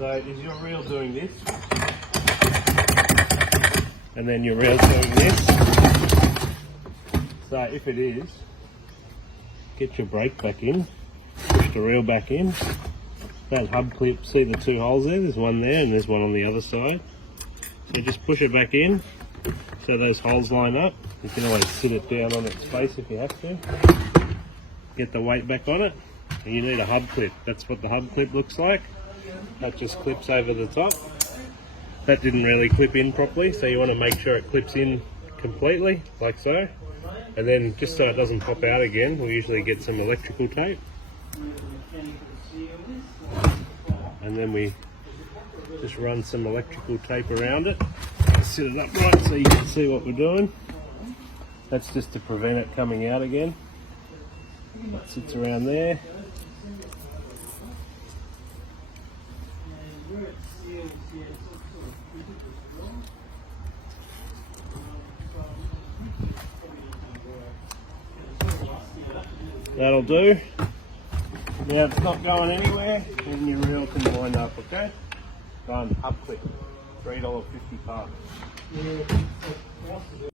So is your reel doing this? And then your reel's doing this? So if it is, get your brake back in, push the reel back in. That hub clip, see the two holes there? There's one there and there's one on the other side. So just push it back in so those holes line up. You can always sit it down on its face if you have to. Get the weight back on it. And you need a hub clip. That's what the hub clip looks like. That just clips over the top. That didn't really clip in properly, so you want to make sure it clips in completely, like so. And then just so it doesn't pop out again, we'll usually get some electrical tape. And then we just run some electrical tape around it. Sit it upright so you can see what we're doing. That's just to prevent it coming out again. That sits around there. That'll do. Now it's not going anywhere, and your reel can wind up, okay? Done. Up clip. $3.50 part.